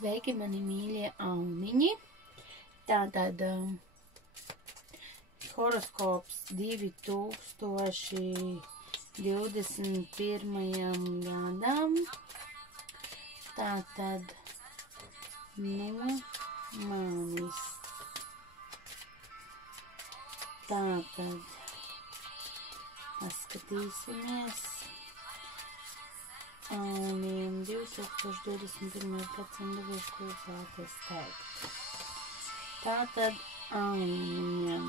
Sveiki, mani mīļie auniņi. Tātad horoskops 2021. gadam. Tātad no manis. Tātad paskatīsimies. Auniem 2021. gadsimta devies, ko vēlaties teikt. Tātad auniem.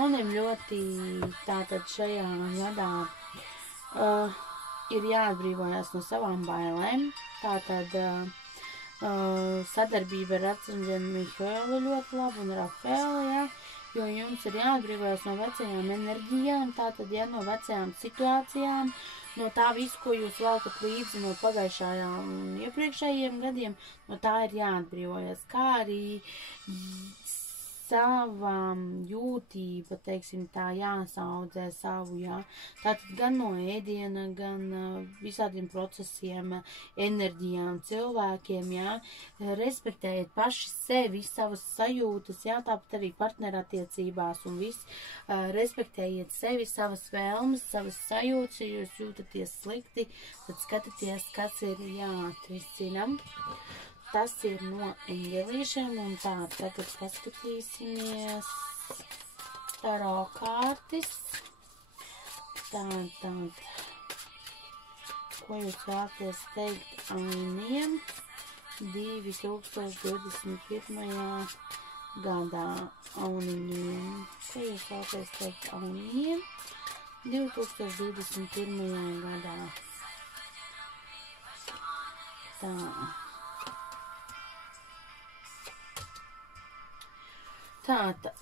Auniem ļoti tātad šajā gadā ir jāatbrīvojas no savām bailēm. Tātad sadarbība ar arcangeli Mihēlu ļoti laba un Rafaelu, ja, jo jums ir jāatbrīvojas no vecajām enerģijām, tātad, ja, no vecajām situācijām, no tā visu, ko jūs valkat līdzi no pagājušajām un iepriekšējiem gadiem, no tā ir jāatbrīvojas, kā arī savām jūtība, teiksim tā, jāsaudzē savu, jā. Tātad gan no ēdiena, gan visādiem procesiem, enerģijām, cilvēkiem, jā. Respektējiet paši sevi, savas sajūtas, jā, tāpat arī partnerattiecībās un viss. Respektējiet sevi, savas vēlmes, savas sajūtas, ja jūs jūtaties slikti, tad skatieties, kas ir jāatrisina. Tas ir no eņģelīšiem, un tā, tagad paskatīsimies taro kārtis. Tātad, ko jūs vēlaties teikt auniem 2021. gadā auniņiem? Ko jūs vēlaties teikt auniņiem 2021. gadā? Tā. Tātad,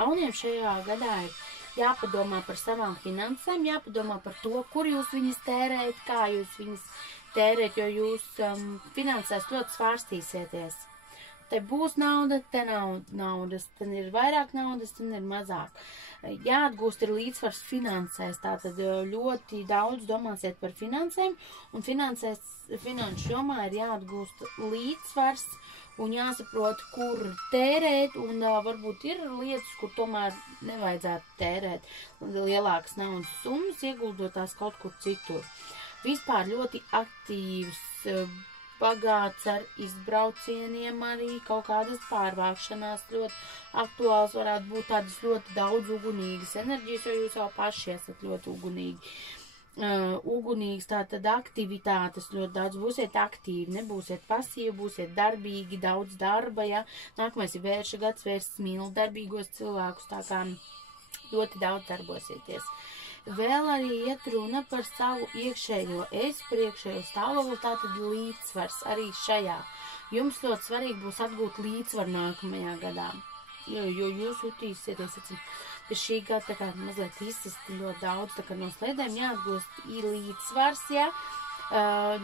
auniem šajā gadā ir jāpadomā par savām finansēm, jāpadomā par to, kur jūs viņas tērējat, kā jūs viņas tērēt, jo jūs finansēs ļoti svārstīsieties. Te būs nauda, te nav naudas, te ir vairāk naudas, te ir mazāk. Jāatgūst ir līdzsvars finansēs, tātad ļoti daudz domāsiet par finansēm, un finanšu jomā ir jāatgūst līdzsvars, un jāsaprot, kur tērēt, un varbūt ir lietas, kur tomēr nevajadzētu tērēt lielākas naudas summas, ieguldot tās kaut kur citur. Vispār ļoti aktīvs, bagāts ar izbraucieniem, arī kaut kādas pārvākšanās ļoti aktuāls, varētu būt tādas ļoti daudz ugunīgas enerģijas, jo jūs jau paši esat ļoti ugunīgi. Ugunīgs, tātad aktivitātes ļoti daudz, būsiet aktīvi, nebūsiet pasīvi, būsiet darbīgi, daudz darba, ja. Nākamais ir vērša gads, vērsts mīl darbīgos cilvēkus, tā kā ļoti daudz darbosieties. Vēl arī iet runa par savu iekšējo iekšējo stāvokli, tātad līdzsvars arī šajā. Jums ļoti svarīgi būs atgūt līdzsvaru nākamajā gadā, jo jūs jutīsieties, pie šī gada tā kā mazliet izsisti ļoti daudz, tā kā no slēdēm jāatgūst līdzsvars, jā,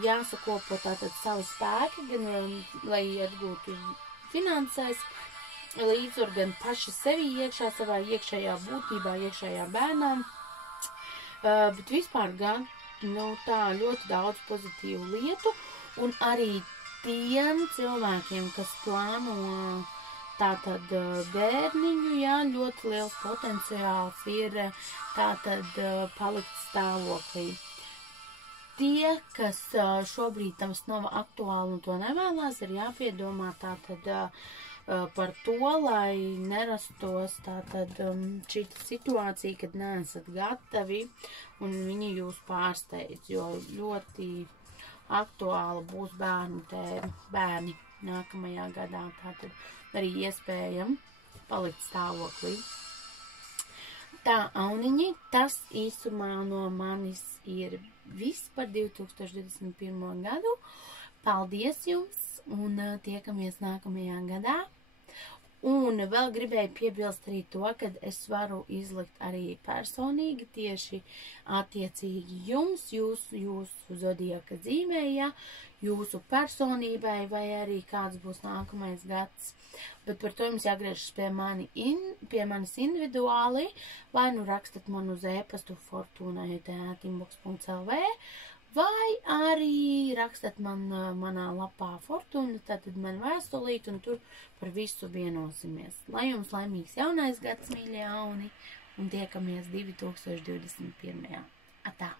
jāsakopo tātad savu spēku, gan, lai atgūtu finansēs, līdzsvaru gan paši sevi iekšā, savā iekšējā būtībā, iekšējā bērnām, bet vispār gan, tā ļoti daudz pozitīvu lietu, un arī tiem cilvēkiem, kas plāno tātad bērniņu, jā, ļoti liels potenciāls ir tātad palikt stāvoklī. Tie, kas šobrīd tams nav aktuāli un to nevēlās, ir jāpiedomā tātad par to, lai nerastos tātad šī situācija, kad neesat gatavi un viņi jūs pārsteidz, jo ļoti aktuāli būs bērni nākamajā gadā, tātad arī iespējam palikt stāvoklī. Tā, auniņi, tas īsumā no manis ir viss par 2021. gadu. Paldies jums un tiekamies nākamajā gadā. Un vēl gribēju piebilst arī to, ka es varu izlikt arī personīgi tieši attiecīgi jums, jūsu zodiaka zīmē, ja, jūsu personībai vai arī kāds būs nākamais gads. Bet par to jums jāgriežas pie manis individuāli, vai nu rakstat man uz e-pastu fortuna@inbox.lv vai arī rakstat man manā lapā Fortuna, tātad man vēstulīt, un tur par visu vienosimies. Lai jums laimīgs jaunais gads, mīļie jauni, un tiekamies 2021. Atā!